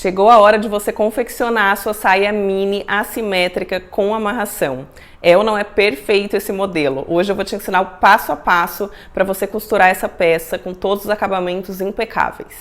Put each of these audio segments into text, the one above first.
Chegou a hora de você confeccionar a sua saia mini assimétrica com amarração. É ou não é perfeito esse modelo? Hoje eu vou te ensinar o passo a passo para você costurar essa peça com todos os acabamentos impecáveis.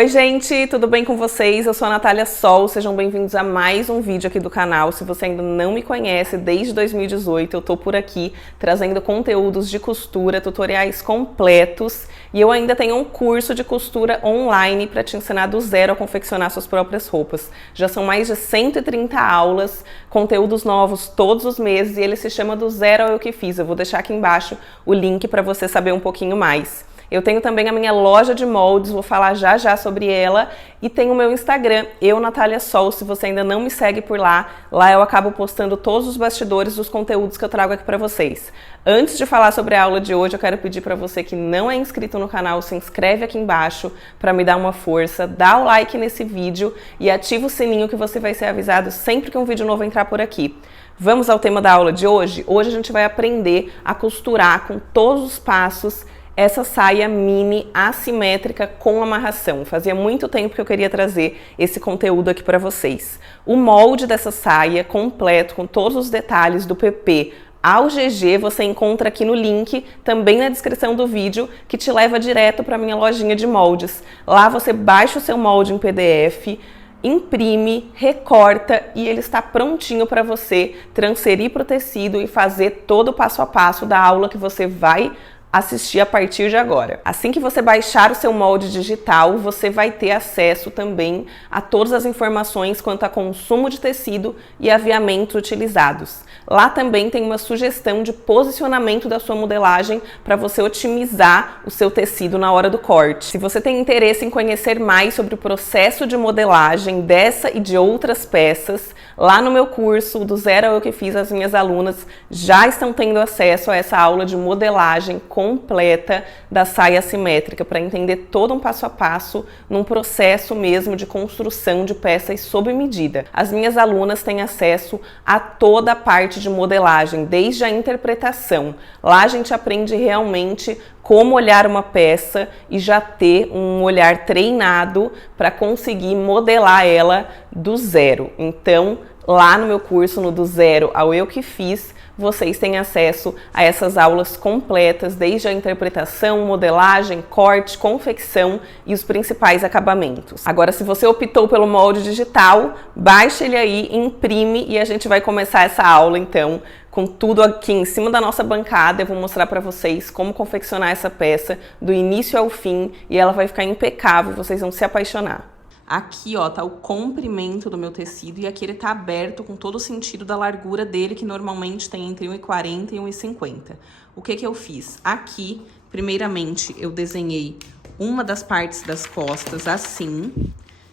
Oi gente, tudo bem com vocês? Eu sou a Natália Sol, sejam bem-vindos a mais um vídeo aqui do canal. Se você ainda não me conhece, desde 2018 eu tô por aqui trazendo conteúdos de costura, tutoriais completos e eu ainda tenho um curso de costura online para te ensinar do zero a confeccionar suas próprias roupas. Já são mais de 130 aulas, conteúdos novos todos os meses e ele se chama Do Zero ao Eu Que Fiz. Eu vou deixar aqui embaixo o link para você saber um pouquinho mais. Eu tenho também a minha loja de moldes, vou falar já sobre ela, e tem o meu Instagram, Natália Sol, se você ainda não me segue por lá, eu acabo postando todos os bastidores dos conteúdos que eu trago aqui para vocês. Antes de falar sobre a aula de hoje, eu quero pedir para você que não é inscrito no canal, se inscreve aqui embaixo para me dar uma força, dá o like nesse vídeo e ativa o sininho que você vai ser avisado sempre que um vídeo novo entrar por aqui. Vamos ao tema da aula de hoje? Hoje a gente vai aprender a costurar com todos os passos essa saia mini assimétrica com amarração. Fazia muito tempo que eu queria trazer esse conteúdo aqui para vocês. O molde dessa saia completo, com todos os detalhes do PP ao GG, você encontra aqui no link, também na descrição do vídeo, que te leva direto para minha lojinha de moldes. Lá você baixa o seu molde em PDF, imprime, recorta e ele está prontinho para você transferir para o tecido e fazer todo o passo a passo da aula que você vai assistir a partir de agora. Assim que você baixar o seu molde digital, você vai ter acesso também a todas as informações quanto a consumo de tecido e aviamentos utilizados. Lá também tem uma sugestão de posicionamento da sua modelagem para você otimizar o seu tecido na hora do corte. Se você tem interesse em conhecer mais sobre o processo de modelagem dessa e de outras peças, lá no meu curso, Do Zero ao Eu Que Fiz, as minhas alunas já estão tendo acesso a essa aula de modelagem completa da saia assimétrica para entender todo um passo a passo num processo mesmo de construção de peças sob medida. As minhas alunas têm acesso a toda a parte de modelagem, desde a interpretação. Lá a gente aprende realmente como olhar uma peça e já ter um olhar treinado para conseguir modelar ela do zero. Então, lá no meu curso, no Do Zero ao Eu Que Fiz, vocês têm acesso a essas aulas completas, desde a interpretação, modelagem, corte, confecção e os principais acabamentos. Agora, se você optou pelo molde digital, baixa ele aí, imprime e a gente vai começar essa aula, então, com tudo aqui em cima da nossa bancada. Eu vou mostrar para vocês como confeccionar essa peça do início ao fim e ela vai ficar impecável, vocês vão se apaixonar. Aqui, ó, tá o comprimento do meu tecido e aqui ele tá aberto com todo o sentido da largura dele, que normalmente tem entre 1,40 e 1,50. O que eu fiz? Aqui, primeiramente, eu desenhei uma das partes das costas assim.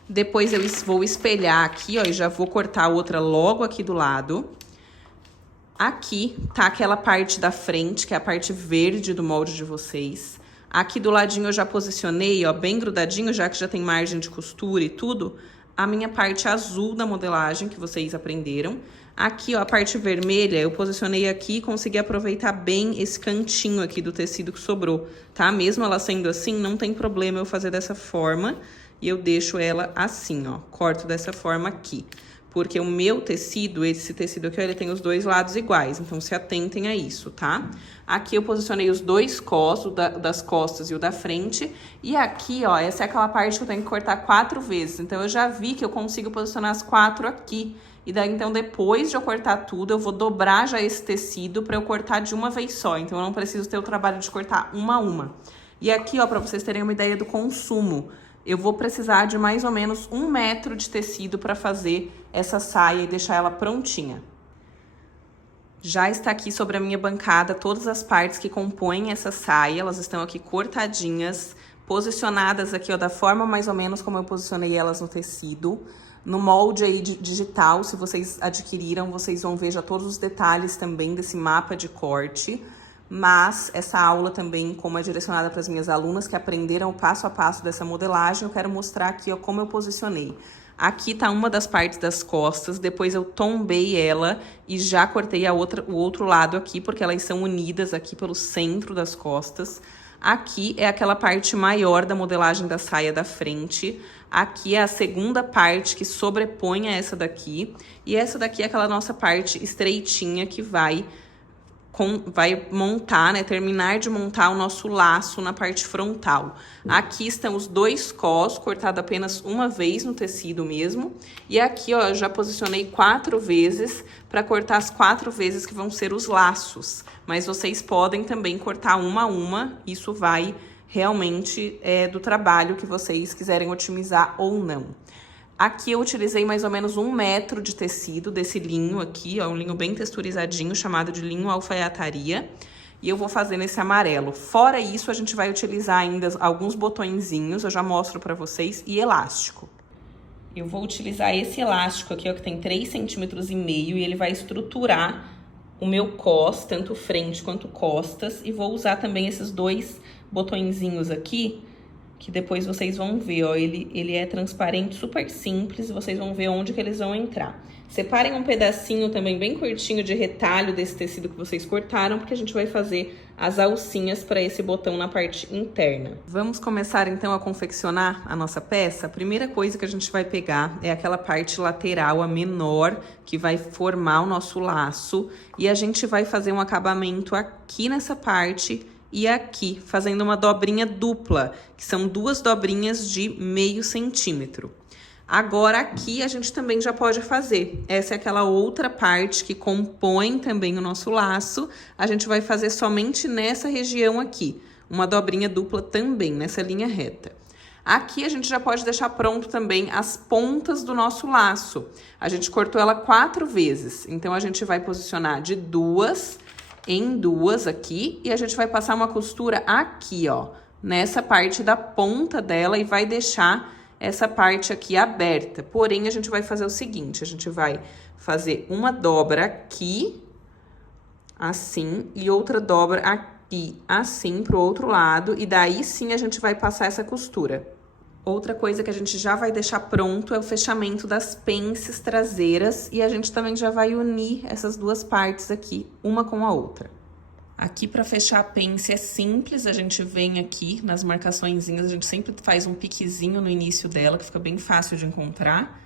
Depois eu vou espelhar aqui, ó, e já vou cortar a outra logo aqui do lado. Aqui tá aquela parte da frente, que é a parte verde do molde de vocês. Aqui do ladinho eu já posicionei, ó, bem grudadinho, já que já tem margem de costura e tudo, a minha parte azul da modelagem que vocês aprenderam. Aqui, ó, a parte vermelha, eu posicionei aqui e consegui aproveitar bem esse cantinho aqui do tecido que sobrou, tá? Mesmo ela sendo assim, não tem problema eu fazer dessa forma e eu deixo ela assim, ó, corto dessa forma aqui. Porque o meu tecido, esse tecido aqui, ó, ele tem os dois lados iguais, então se atentem a isso, tá? Aqui eu posicionei os dois cós, o das costas e o da frente, e aqui, ó, essa é aquela parte que eu tenho que cortar 4 vezes, então eu já vi que eu consigo posicionar as 4 aqui, e daí então depois de eu cortar tudo, eu vou dobrar já esse tecido pra eu cortar de uma vez só, então eu não preciso ter o trabalho de cortar uma a uma. E aqui, ó, pra vocês terem uma ideia do consumo, eu vou precisar de mais ou menos 1 metro de tecido para fazer essa saia e deixar ela prontinha. Já está aqui sobre a minha bancada todas as partes que compõem essa saia, elas estão aqui cortadinhas, posicionadas aqui, ó, da forma mais ou menos como eu posicionei elas no tecido. No molde aí digital, se vocês adquiriram, vocês vão ver já todos os detalhes também desse mapa de corte. Mas essa aula também, como é direcionada para as minhas alunas que aprenderam o passo a passo dessa modelagem, eu quero mostrar aqui, ó, como eu posicionei. Aqui tá uma das partes das costas, depois eu tombei ela e já cortei o outro lado aqui, porque elas são unidas aqui pelo centro das costas. Aqui é aquela parte maior da modelagem da saia da frente. Aqui é a segunda parte que sobrepõe a essa daqui. E essa daqui é aquela nossa parte estreitinha que vai montar, né, terminar de montar o nosso laço na parte frontal. Aqui estão os dois cós, cortado apenas uma vez no tecido mesmo. E aqui, ó, eu já posicionei 4 vezes para cortar as 4 vezes que vão ser os laços. Mas vocês podem também cortar uma a uma, isso vai realmente do trabalho que vocês quiserem otimizar ou não. Aqui eu utilizei mais ou menos 1 metro de tecido desse linho aqui, ó, um linho bem texturizadinho, chamado de linho alfaiataria. E eu vou fazer nesse amarelo. Fora isso, a gente vai utilizar ainda alguns botõezinhos, eu já mostro pra vocês, e elástico. Eu vou utilizar esse elástico aqui, ó, que tem 3,5 cm, e ele vai estruturar o meu cós, tanto frente quanto costas. E vou usar também esses 2 botõezinhos aqui, que depois vocês vão ver, ó, ele é transparente, super simples, e vocês vão ver onde que eles vão entrar. Separem um pedacinho também bem curtinho de retalho desse tecido que vocês cortaram, porque a gente vai fazer as alcinhas para esse botão na parte interna. Vamos começar então a confeccionar a nossa peça? A primeira coisa que a gente vai pegar é aquela parte lateral, a menor, que vai formar o nosso laço, e a gente vai fazer um acabamento aqui nessa parte e aqui, fazendo uma dobrinha dupla, que são 2 dobrinhas de meio centímetro. Agora, aqui a gente também já pode fazer. Essa é aquela outra parte que compõe também o nosso laço. A gente vai fazer somente nessa região aqui, uma dobrinha dupla também, nessa linha reta. Aqui a gente já pode deixar pronto também as pontas do nosso laço. A gente cortou ela 4 vezes, então a gente vai posicionar de 2 em 2 aqui, e a gente vai passar uma costura aqui, ó, nessa parte da ponta dela, e vai deixar essa parte aqui aberta. Porém, a gente vai fazer o seguinte, a gente vai fazer uma dobra aqui, assim, e outra dobra aqui, assim, pro outro lado, e daí sim a gente vai passar essa costura. Outra coisa que a gente já vai deixar pronto é o fechamento das pences traseiras, e a gente também já vai unir essas 2 partes aqui, uma com a outra. Aqui, para fechar a pence é simples, a gente vem aqui nas marcaçõezinhas, a gente sempre faz um piquezinho no início dela, que fica bem fácil de encontrar.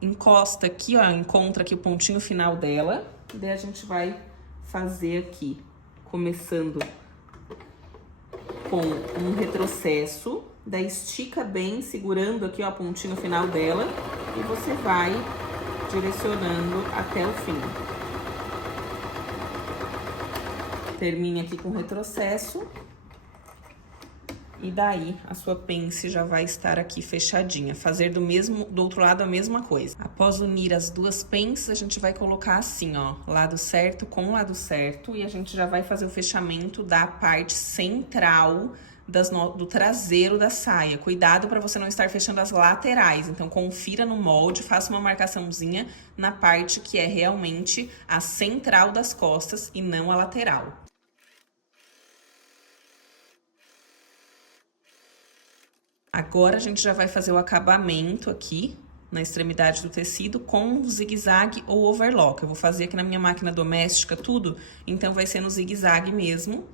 Encosta aqui, ó, encontra aqui o pontinho final dela, e daí a gente vai fazer aqui, começando com um retrocesso. Daí estica bem, segurando aqui, ó, a pontinha final dela, e você vai direcionando até o fim. Termine aqui com retrocesso. E daí a sua pence já vai estar aqui fechadinha. Fazer do outro lado a mesma coisa. Após unir as 2 pences, a gente vai colocar assim, ó, lado certo com lado certo, e a gente já vai fazer o fechamento da parte central do traseiro da saia. Cuidado para você não estar fechando as laterais, então confira no molde, faça uma marcaçãozinha na parte que é realmente a central das costas e não a lateral. Agora a gente já vai fazer o acabamento aqui na extremidade do tecido com zigue-zague ou overlock. Eu vou fazer aqui na minha máquina doméstica tudo, então vai ser no zigue-zague mesmo.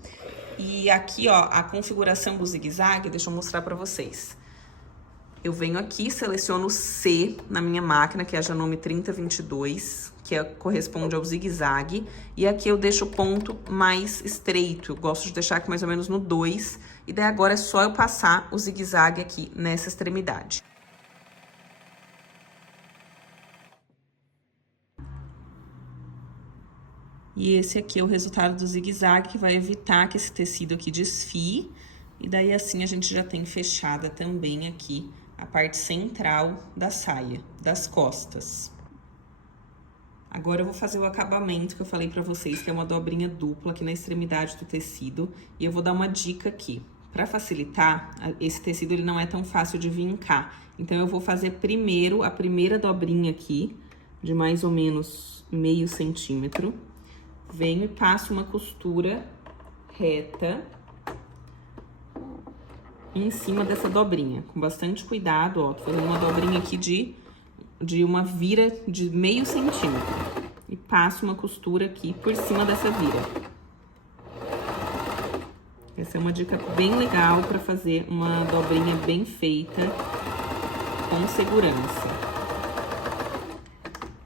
E aqui, ó, a configuração do zigue-zague, deixa eu mostrar pra vocês. Eu venho aqui, seleciono o C na minha máquina, que é a Janome 3022, que corresponde ao zigue-zague. E aqui eu deixo o ponto mais estreito, eu gosto de deixar aqui mais ou menos no 2. E daí agora é só eu passar o zigue-zague aqui nessa extremidade. E esse aqui é o resultado do zigue-zague, que vai evitar que esse tecido aqui desfie. E daí assim a gente já tem fechada também aqui a parte central da saia, das costas. Agora eu vou fazer o acabamento que eu falei pra vocês, que é uma dobrinha dupla aqui na extremidade do tecido. E eu vou dar uma dica aqui. Pra facilitar, esse tecido ele não é tão fácil de vincar. Então eu vou fazer primeiro a primeira dobrinha aqui, de mais ou menos meio centímetro. Venho e passo uma costura reta. em cima dessa dobrinha, com bastante cuidado, ó. Tô fazendo uma dobrinha aqui de uma vira de meio centímetro. E passo uma costura aqui por cima dessa vira. Essa é uma dica bem legal para fazer uma dobrinha bem feita, com segurança.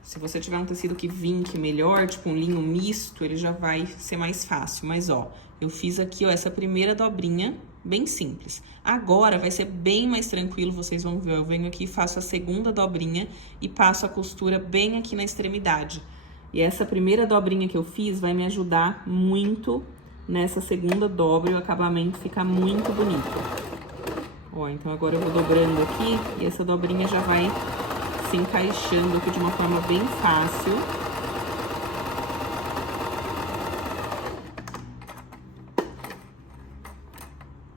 Se você tiver um tecido que vinque melhor, tipo um linho misto, ele já vai ser mais fácil. Mas, ó, eu fiz aqui, ó, essa primeira dobrinha bem simples. Agora vai ser bem mais tranquilo, vocês vão ver. Eu venho aqui, faço a segunda dobrinha e passo a costura bem aqui na extremidade. E essa primeira dobrinha que eu fiz vai me ajudar muito nessa segunda dobra e o acabamento fica muito bonito. Ó, então agora eu vou dobrando aqui e essa dobrinha já vai se encaixando aqui de uma forma bem fácil.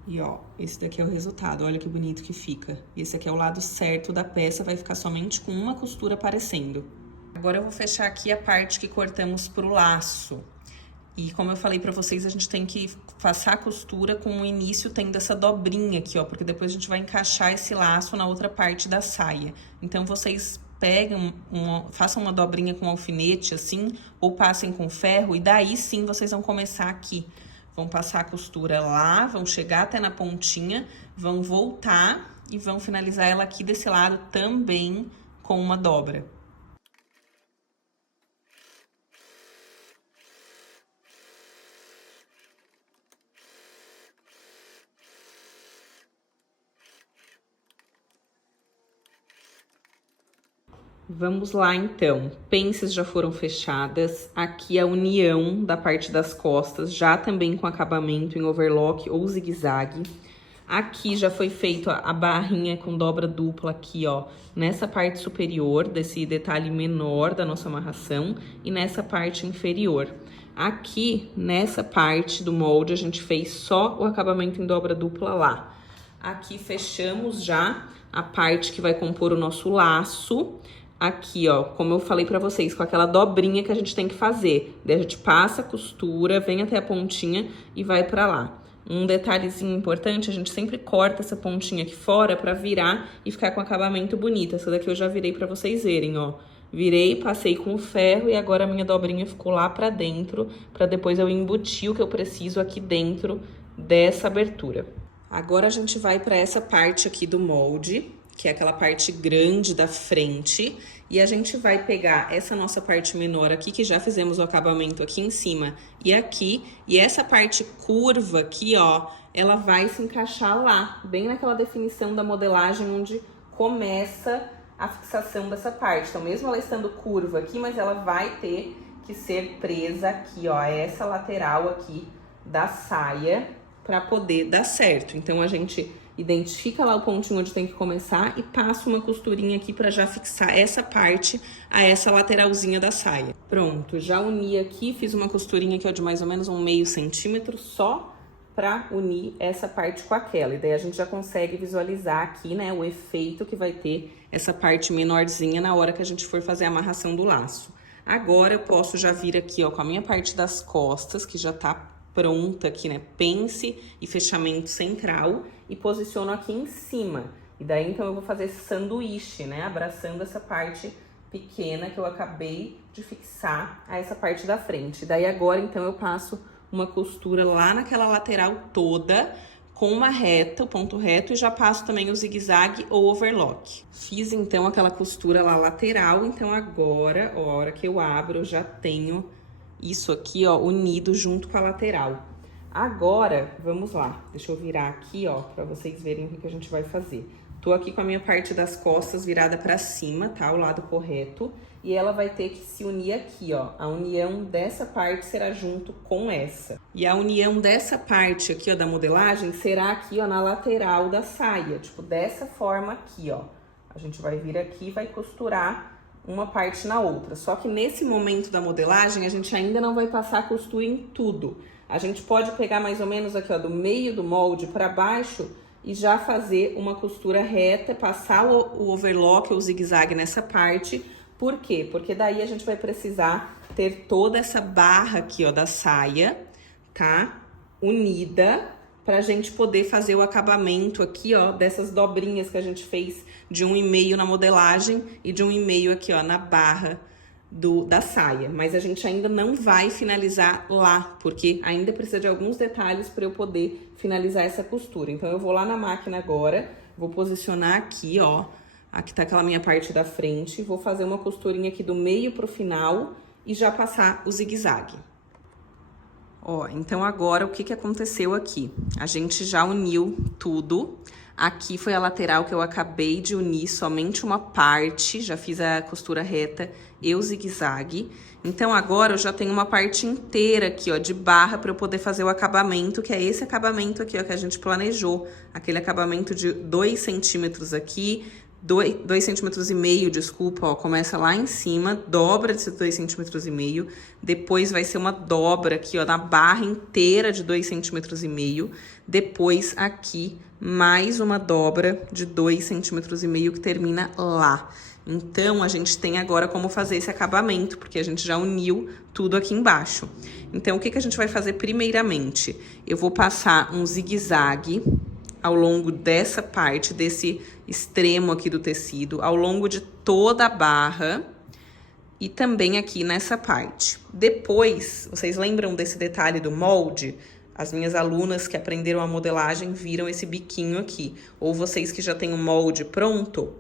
E ó, esse daqui é o resultado, olha que bonito que fica. Esse aqui é o lado certo da peça, vai ficar somente com uma costura aparecendo. Agora eu vou fechar aqui a parte que cortamos pro laço. E como eu falei pra vocês, a gente tem que passar a costura com o início tendo essa dobrinha aqui, ó, porque depois a gente vai encaixar esse laço na outra parte da saia. Então, vocês façam uma dobrinha com alfinete, assim, ou passem com ferro, e daí sim vocês vão começar aqui. Vão passar a costura lá, vão chegar até na pontinha, vão voltar e vão finalizar ela aqui desse lado também com uma dobra. Vamos lá, então. Pences já foram fechadas. Aqui a união da parte das costas, já também com acabamento em overlock ou zigue-zague. Aqui já foi feito a barrinha com dobra dupla aqui, ó, nessa parte superior, desse detalhe menor da nossa amarração, e nessa parte inferior. Aqui, nessa parte do molde, a gente fez só o acabamento em dobra dupla lá. Aqui fechamos já a parte que vai compor o nosso laço. Aqui, ó, como eu falei pra vocês, com aquela dobrinha que a gente tem que fazer. Daí a gente passa a costura, vem até a pontinha e vai pra lá. Um detalhezinho importante, a gente sempre corta essa pontinha aqui fora pra virar e ficar com acabamento bonito. Essa daqui eu já virei pra vocês verem, ó. Virei, passei com o ferro e agora a minha dobrinha ficou lá pra dentro, pra depois eu embutir o que eu preciso aqui dentro dessa abertura. Agora a gente vai pra essa parte aqui do molde, que é aquela parte grande da frente, e a gente vai pegar essa nossa parte menor aqui, que já fizemos o acabamento aqui em cima e aqui, e essa parte curva aqui, ó, ela vai se encaixar lá, bem naquela definição da modelagem onde começa a fixação dessa parte. Então, mesmo ela estando curva aqui, mas ela vai ter que ser presa aqui, ó, essa lateral aqui da saia, para poder dar certo. Então, a gente identifica lá o pontinho onde tem que começar e passa uma costurinha aqui para já fixar essa parte a essa lateralzinha da saia. Pronto, já uni aqui, fiz uma costurinha aqui, ó, de mais ou menos um meio centímetro só para unir essa parte com aquela. E daí a gente já consegue visualizar aqui, né, o efeito que vai ter essa parte menorzinha na hora que a gente for fazer a amarração do laço. Agora eu posso já vir aqui, ó, com a minha parte das costas, que já tá pronta aqui, né, pence e fechamento central, e posiciono aqui em cima. E daí, então, eu vou fazer esse sanduíche, né, abraçando essa parte pequena que eu acabei de fixar a essa parte da frente. Daí, agora, então, eu passo uma costura lá naquela lateral toda, com uma reta, o ponto reto, e já passo também o zigue-zague ou overlock. Fiz, então, aquela costura lá lateral, então, agora, ó, a hora que eu abro, eu já tenho isso aqui, ó, unido junto com a lateral. Agora, vamos lá. Deixa eu virar aqui, ó, pra vocês verem o que a gente vai fazer. Tô aqui com a minha parte das costas virada pra cima, tá? O lado correto. E ela vai ter que se unir aqui, ó. A união dessa parte será junto com essa. E a união dessa parte aqui, ó, da modelagem será aqui, ó, na lateral da saia. Tipo, dessa forma aqui, ó. A gente vai vir aqui e vai costurar uma parte na outra. Só que nesse momento da modelagem, a gente ainda não vai passar a costura em tudo. A gente pode pegar mais ou menos aqui, ó, do meio do molde para baixo e já fazer uma costura reta, passar o overlock ou zigue-zague nessa parte. Por quê? Porque daí a gente vai precisar ter toda essa barra aqui, ó, da saia, tá? Unida, pra gente poder fazer o acabamento aqui, ó, dessas dobrinhas que a gente fez de 1,5 na modelagem e de 1,5 aqui, ó, na barra da saia. Mas a gente ainda não vai finalizar lá, porque ainda precisa de alguns detalhes para eu poder finalizar essa costura. Então, eu vou lá na máquina agora, vou posicionar aqui, ó, aqui tá aquela minha parte da frente, vou fazer uma costurinha aqui do meio pro final e já passar o zigue-zague. Ó, então agora o que que aconteceu aqui? A gente já uniu tudo. Aqui foi a lateral que eu acabei de unir somente uma parte, já fiz a costura reta e o zigue-zague. Então agora eu já tenho uma parte inteira aqui, ó, de barra para eu poder fazer o acabamento, que é esse acabamento aqui, ó, que a gente planejou. Aquele acabamento de 2 centímetros aqui, 2,5 centímetros, desculpa, ó, começa lá em cima, dobra de 2,5 centímetros, depois vai ser uma dobra aqui, ó, na barra inteira de 2,5 centímetros, depois aqui mais uma dobra de 2,5 centímetros que termina lá. Então, a gente tem agora como fazer esse acabamento, porque a gente já uniu tudo aqui embaixo. Então, o que que a gente vai fazer primeiramente? Eu vou passar um zigue-zague ao longo dessa parte, desse extremo aqui do tecido, ao longo de toda a barra e também aqui nessa parte. Depois, vocês lembram desse detalhe do molde? As minhas alunas que aprenderam a modelagem viram esse biquinho aqui. Ou vocês que já têm o molde pronto,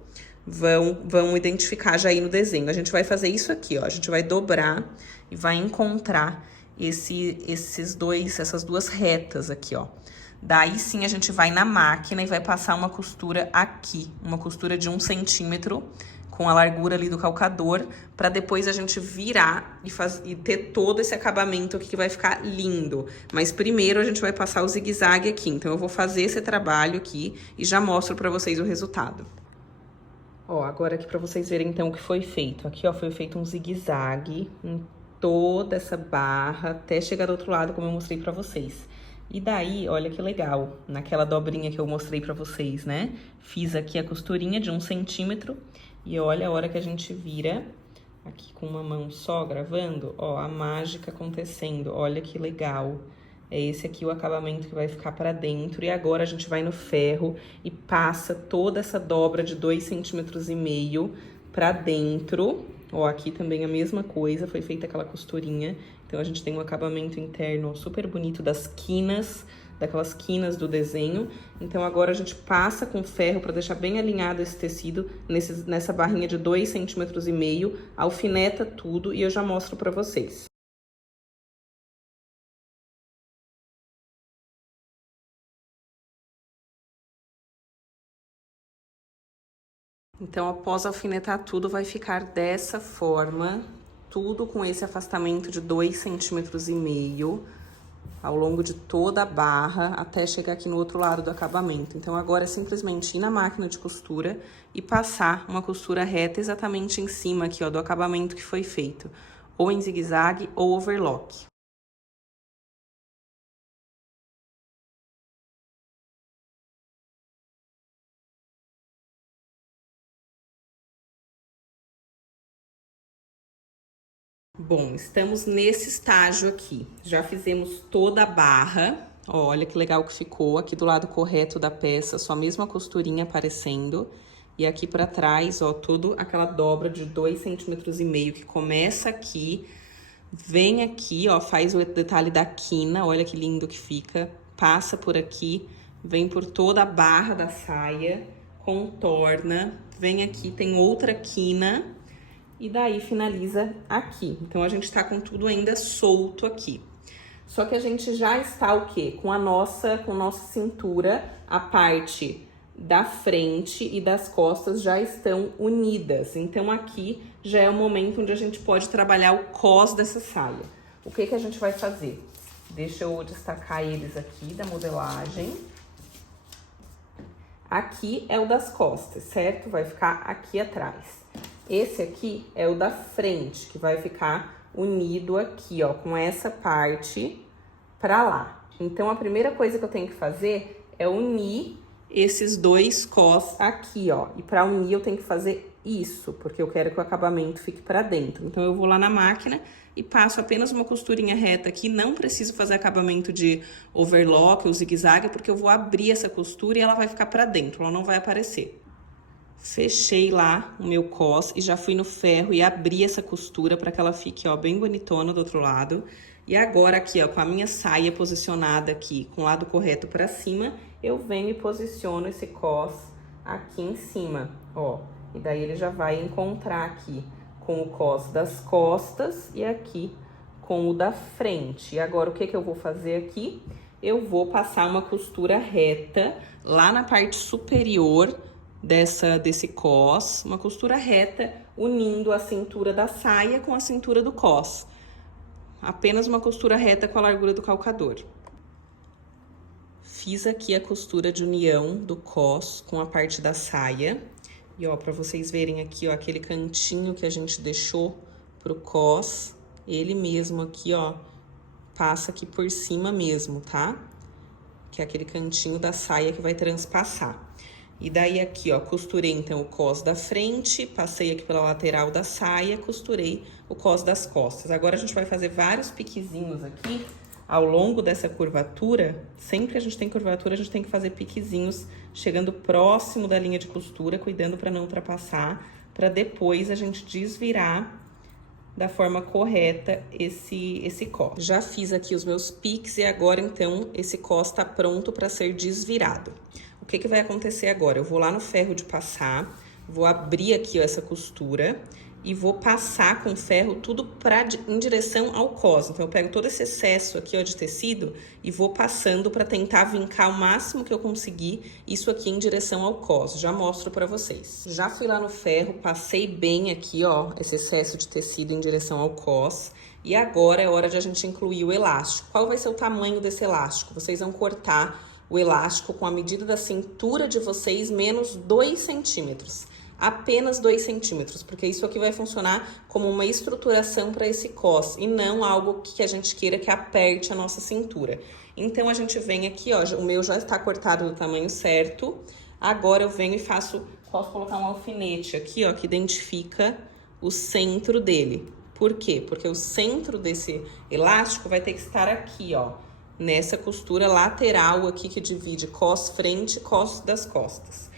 vão identificar já aí no desenho. A gente vai fazer isso aqui, ó. A gente vai dobrar e vai encontrar essas duas retas aqui, ó. Daí sim a gente vai na máquina e vai passar uma costura aqui, uma costura de 1 centímetro com a largura ali do calcador, para depois a gente virar e ter todo esse acabamento aqui que vai ficar lindo. Mas primeiro a gente vai passar o zigue-zague aqui, então eu vou fazer esse trabalho aqui e já mostro para vocês o resultado. Ó, agora aqui para vocês verem então o que foi feito. Aqui, ó, foi feito um zigue-zague em toda essa barra até chegar do outro lado, como eu mostrei para vocês. E daí, olha que legal, naquela dobrinha que eu mostrei pra vocês, né? Fiz aqui a costurinha de 1 centímetro e olha a hora que a gente vira, aqui com uma mão só gravando, ó, a mágica acontecendo, olha que legal. É esse aqui o acabamento que vai ficar pra dentro e agora a gente vai no ferro e passa toda essa dobra de 2,5 centímetros pra dentro. Ó, aqui também a mesma coisa, foi feita aquela costurinha. Então, a gente tem um acabamento interno super bonito das quinas, daquelas quinas do desenho. Então, agora a gente passa com ferro para deixar bem alinhado esse tecido nessa barrinha de 2,5 centímetros, alfineta tudo e eu já mostro para vocês. Então, após alfinetar tudo, vai ficar dessa forma, tudo com esse afastamento de 2,5 centímetros ao longo de toda a barra, até chegar aqui no outro lado do acabamento. Então, agora é simplesmente ir na máquina de costura e passar uma costura reta exatamente em cima aqui, ó, do acabamento que foi feito, ou em zigue-zague ou overlock. Bom, estamos nesse estágio aqui. Já fizemos toda a barra. Ó, olha que legal que ficou. Aqui do lado correto da peça, só a mesma costurinha aparecendo. E aqui pra trás, ó, toda aquela dobra de 2,5 centímetros que começa aqui, vem aqui, ó, faz o detalhe da quina. Olha que lindo que fica. Passa por aqui, vem por toda a barra da saia, contorna, vem aqui, tem outra quina. E daí finaliza aqui. Então, a gente tá com tudo ainda solto aqui. Só que a gente já está o quê? Com nossa cintura, a parte da frente e das costas já estão unidas. Então, aqui já é o momento onde a gente pode trabalhar o cos dessa saia. O que que a gente vai fazer? Deixa eu destacar eles aqui da modelagem. Aqui é o das costas, certo? Vai ficar aqui atrás. Esse aqui é o da frente, que vai ficar unido aqui, ó, com essa parte pra lá. Então, a primeira coisa que eu tenho que fazer é unir esses dois cos aqui, ó. E pra unir, eu tenho que fazer isso, porque eu quero que o acabamento fique pra dentro. Então, eu vou lá na máquina e passo apenas uma costurinha reta aqui. Não preciso fazer acabamento de overlock ou zigue-zague, porque eu vou abrir essa costura e ela vai ficar pra dentro, ela não vai aparecer. Fechei lá o meu cos e já fui no ferro e abri essa costura para que ela fique, ó, bem bonitona do outro lado. E agora aqui, ó, com a minha saia posicionada aqui, com o lado correto para cima, eu venho e posiciono esse cos aqui em cima, ó. E daí ele já vai encontrar aqui com o cos das costas e aqui com o da frente. E agora o que que eu vou fazer aqui? Eu vou passar uma costura reta lá na parte superior desse cos, uma costura reta, unindo a cintura da saia com a cintura do cos. Apenas uma costura reta com a largura do calcador. Fiz aqui a costura de união do cos com a parte da saia. E ó, pra vocês verem aqui, ó, aquele cantinho que a gente deixou pro cos, ele mesmo aqui, ó, passa aqui por cima mesmo, tá? Que é aquele cantinho da saia que vai transpassar. E daí aqui, ó, costurei então o cos da frente, passei aqui pela lateral da saia, costurei o cos das costas. Agora a gente vai fazer vários piquezinhos aqui ao longo dessa curvatura. Sempre que a gente tem curvatura, a gente tem que fazer piquezinhos chegando próximo da linha de costura, cuidando para não ultrapassar, para depois a gente desvirar da forma correta esse cos. Já fiz aqui os meus piques e agora então esse cos tá pronto para ser desvirado. O que que vai acontecer agora? Eu vou lá no ferro de passar, vou abrir aqui ó, essa costura e vou passar com o ferro tudo em direção ao cos. Então eu pego todo esse excesso aqui ó, de tecido e vou passando para tentar vincar o máximo que eu conseguir isso aqui em direção ao cos. Já mostro para vocês. Já fui lá no ferro, passei bem aqui ó, esse excesso de tecido em direção ao cos. E agora é hora de a gente incluir o elástico. Qual vai ser o tamanho desse elástico? Vocês vão cortar o elástico com a medida da cintura de vocês menos 2 centímetros. Apenas 2 centímetros, porque isso aqui vai funcionar como uma estruturação para esse cos e não algo que a gente queira que aperte a nossa cintura. Então, a gente vem aqui, ó, o meu já está cortado do tamanho certo. Agora eu venho e posso colocar um alfinete aqui, ó, que identifica o centro dele. Por quê? Porque o centro desse elástico vai ter que estar aqui, ó, nessa costura lateral aqui que divide cos frente e cos das costas.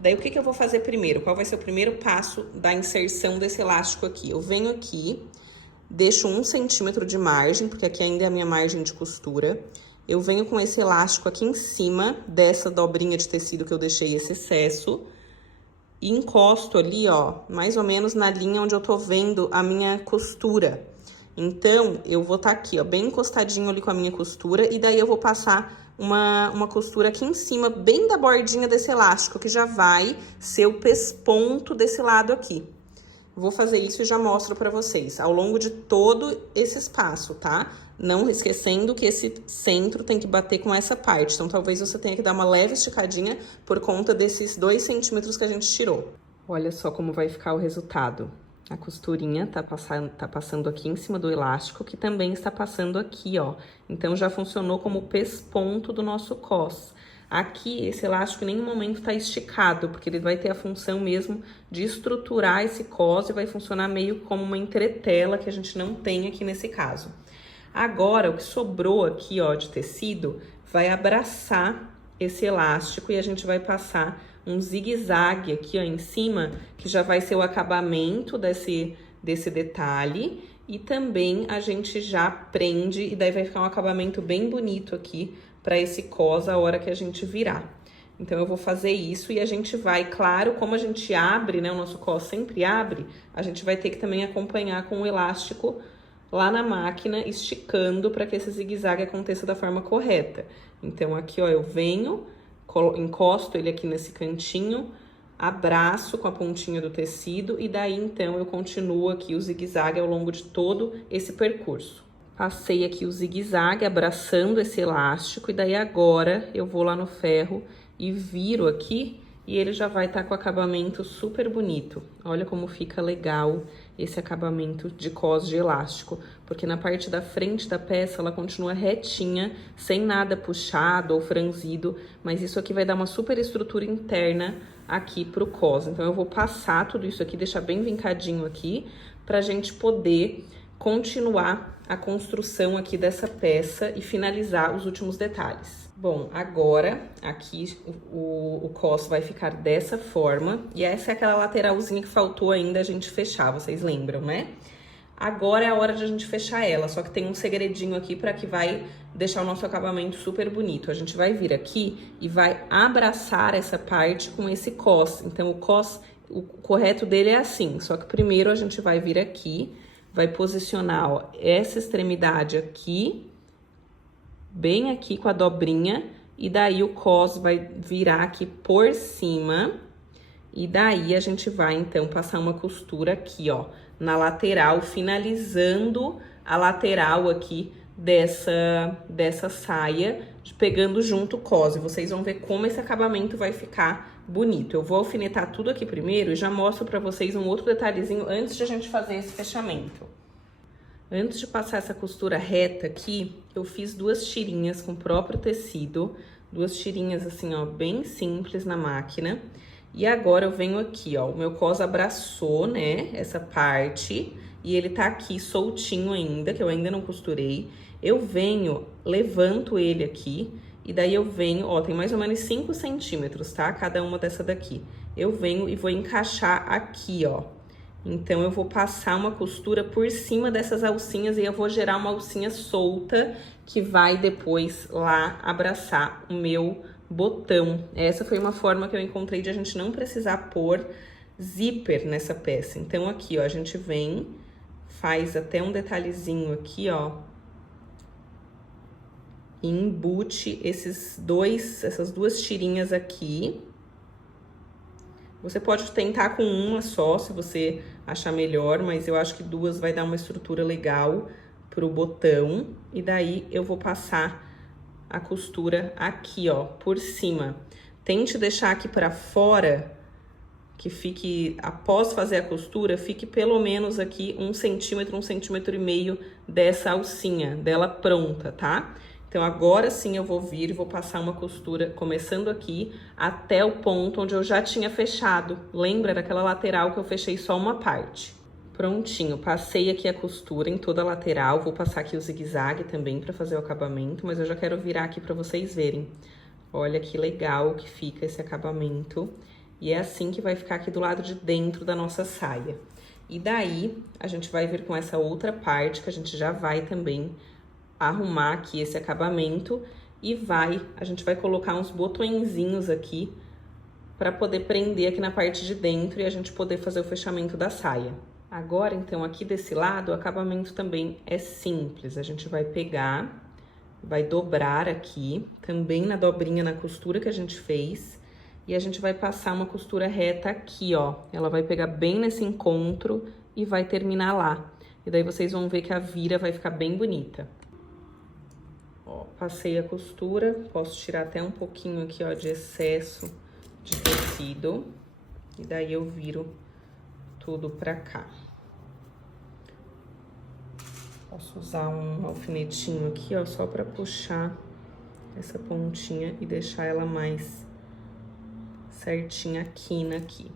Daí, o que que eu vou fazer primeiro? Qual vai ser o primeiro passo da inserção desse elástico aqui? Eu venho aqui, deixo 1 centímetro de margem, porque aqui ainda é a minha margem de costura. Eu venho com esse elástico aqui em cima dessa dobrinha de tecido que eu deixei esse excesso e encosto ali, ó, mais ou menos na linha onde eu tô vendo a minha costura. Então, eu vou estar aqui, ó, bem encostadinho ali com a minha costura, e daí eu vou passar uma costura aqui em cima, bem da bordinha desse elástico, que já vai ser o pesponto desse lado aqui. Vou fazer isso e já mostro pra vocês, ao longo de todo esse espaço, tá? Não esquecendo que esse centro tem que bater com essa parte, então talvez você tenha que dar uma leve esticadinha por conta desses 2 centímetros que a gente tirou. Olha só como vai ficar o resultado. A costurinha tá passando aqui em cima do elástico, que também está passando aqui, ó. Então, já funcionou como pesponto do nosso cos. Aqui, esse elástico em nenhum momento tá esticado, porque ele vai ter a função mesmo de estruturar esse cos e vai funcionar meio como uma entretela, que a gente não tem aqui nesse caso. Agora, o que sobrou aqui, ó, de tecido, vai abraçar esse elástico e a gente vai passar um zigue-zague aqui, ó, em cima, que já vai ser o acabamento desse detalhe. E também a gente já prende, e daí vai ficar um acabamento bem bonito aqui para esse cos a hora que a gente virar. Então, eu vou fazer isso e a gente vai, claro, como a gente abre, né, o nosso cos sempre abre, a gente vai ter que também acompanhar com o elástico lá na máquina, esticando para que esse zigue-zague aconteça da forma correta. Então, aqui, ó, eu venho, encosto ele aqui nesse cantinho, abraço com a pontinha do tecido e daí, então, eu continuo aqui o zigue-zague ao longo de todo esse percurso. Passei aqui o zigue-zague abraçando esse elástico e daí agora eu vou lá no ferro e viro aqui e ele já vai estar com o acabamento super bonito. Olha como fica legal esse acabamento de cos de elástico, porque na parte da frente da peça ela continua retinha, sem nada puxado ou franzido, mas isso aqui vai dar uma super estrutura interna aqui pro cos. Então eu vou passar tudo isso aqui, deixar bem vincadinho aqui, pra gente poder continuar a construção aqui dessa peça e finalizar os últimos detalhes. Bom, agora aqui o cos vai ficar dessa forma, e essa é aquela lateralzinha que faltou ainda a gente fechar, vocês lembram, né? Agora é a hora de a gente fechar ela, só que tem um segredinho aqui para que vai deixar o nosso acabamento super bonito. A gente vai vir aqui e vai abraçar essa parte com esse cos. Então, o cos, o correto dele é assim, só que primeiro a gente vai vir aqui, vai posicionar, ó, essa extremidade aqui, bem aqui com a dobrinha, e daí o cos vai virar aqui por cima, e daí a gente vai, então, passar uma costura aqui, ó, na lateral, finalizando a lateral aqui dessa saia, pegando junto o cos. E vocês vão ver como esse acabamento vai ficar bonito. Eu vou alfinetar tudo aqui primeiro e já mostro pra vocês um outro detalhezinho antes de a gente fazer esse fechamento. Antes de passar essa costura reta aqui, eu fiz 2 tirinhas com o próprio tecido, 2 tirinhas assim, ó, bem simples na máquina. E agora eu venho aqui, ó, o meu cos abraçou, né, essa parte, e ele tá aqui soltinho ainda, que eu ainda não costurei. Eu venho, levanto ele aqui, e daí eu venho, ó, tem mais ou menos 5 centímetros, tá? Cada uma dessa daqui. Eu venho e vou encaixar aqui, ó. Então, eu vou passar uma costura por cima dessas alcinhas e eu vou gerar uma alcinha solta que vai depois lá abraçar o meu botão. Essa foi uma forma que eu encontrei de a gente não precisar pôr zíper nessa peça. Então, aqui, ó, a gente vem, faz até um detalhezinho aqui, ó, e embute essas 2 tirinhas aqui. Você pode tentar com uma só, se você achar melhor, mas eu acho que 2 vai dar uma estrutura legal pro botão. E daí eu vou passar a costura aqui, ó, por cima. Tente deixar aqui pra fora, que fique, após fazer a costura, fique pelo menos aqui 1 centímetro, 1,5 centímetros dessa alcinha, dela pronta, tá? Então, agora sim eu vou vir e vou passar uma costura, começando aqui, até o ponto onde eu já tinha fechado. Lembra daquela lateral que eu fechei só uma parte? Prontinho, passei aqui a costura em toda a lateral, vou passar aqui o zigue-zague também para fazer o acabamento, mas eu já quero virar aqui para vocês verem. Olha que legal que fica esse acabamento. E é assim que vai ficar aqui do lado de dentro da nossa saia. E daí, a gente vai vir com essa outra parte que a gente já vai também arrumar aqui esse acabamento e a gente vai colocar uns botõezinhos aqui para poder prender aqui na parte de dentro e a gente poder fazer o fechamento da saia. Agora, então, aqui desse lado, o acabamento também é simples. A gente vai pegar, vai dobrar aqui, também na dobrinha, na costura que a gente fez, e a gente vai passar uma costura reta aqui, ó. Ela vai pegar bem nesse encontro e vai terminar lá. E daí vocês vão ver que a vira vai ficar bem bonita. Ó, passei a costura, posso tirar até um pouquinho aqui, ó, de excesso de tecido. E daí eu viro tudo pra cá. Posso usar um alfinetinho aqui, ó, só pra puxar essa pontinha e deixar ela mais certinha aqui, aqui.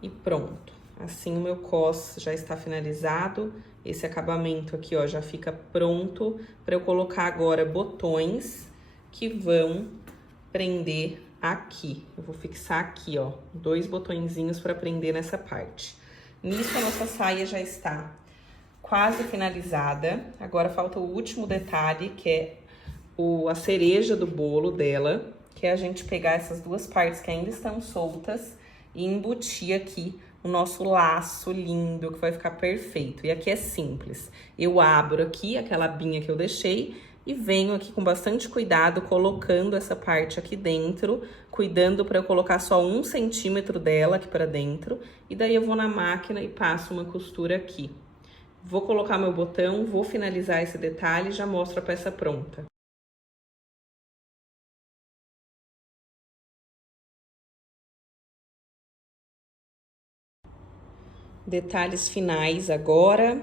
E pronto. Assim o meu cos já está finalizado. Esse acabamento aqui, ó, já fica pronto para eu colocar agora botões que vão prender aqui. Eu vou fixar aqui, ó, 2 botõezinhos para prender nessa parte. Nisso, a nossa saia já está quase finalizada. Agora falta o último detalhe, que é a cereja do bolo dela, que é a gente pegar essas 2 partes que ainda estão soltas e embutir aqui o nosso laço lindo, que vai ficar perfeito. E aqui é simples. Eu abro aqui aquela abinha que eu deixei e venho aqui com bastante cuidado, colocando essa parte aqui dentro, cuidando para eu colocar só 1 centímetro dela aqui para dentro. E daí eu vou na máquina e passo uma costura aqui. Vou colocar meu botão, vou finalizar esse detalhe e já mostro a peça pronta. Detalhes finais agora.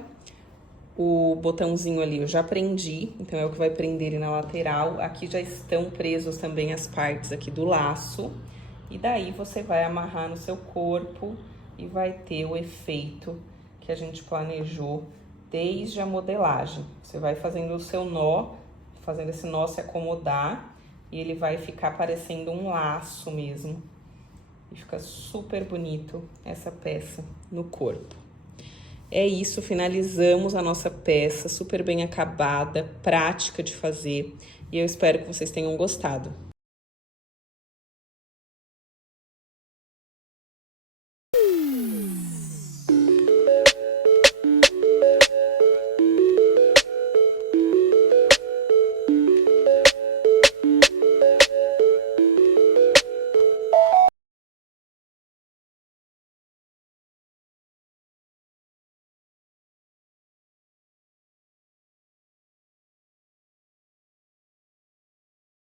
O botãozinho ali eu já prendi, então é o que vai prender ele na lateral. Aqui já estão presos também as partes aqui do laço. E daí você vai amarrar no seu corpo e vai ter o efeito que a gente planejou desde a modelagem. Você vai fazendo o seu nó, fazendo esse nó se acomodar e ele vai ficar parecendo um laço mesmo. E fica super bonito essa peça no corpo. É isso, finalizamos a nossa peça, super bem acabada, prática de fazer. E eu espero que vocês tenham gostado.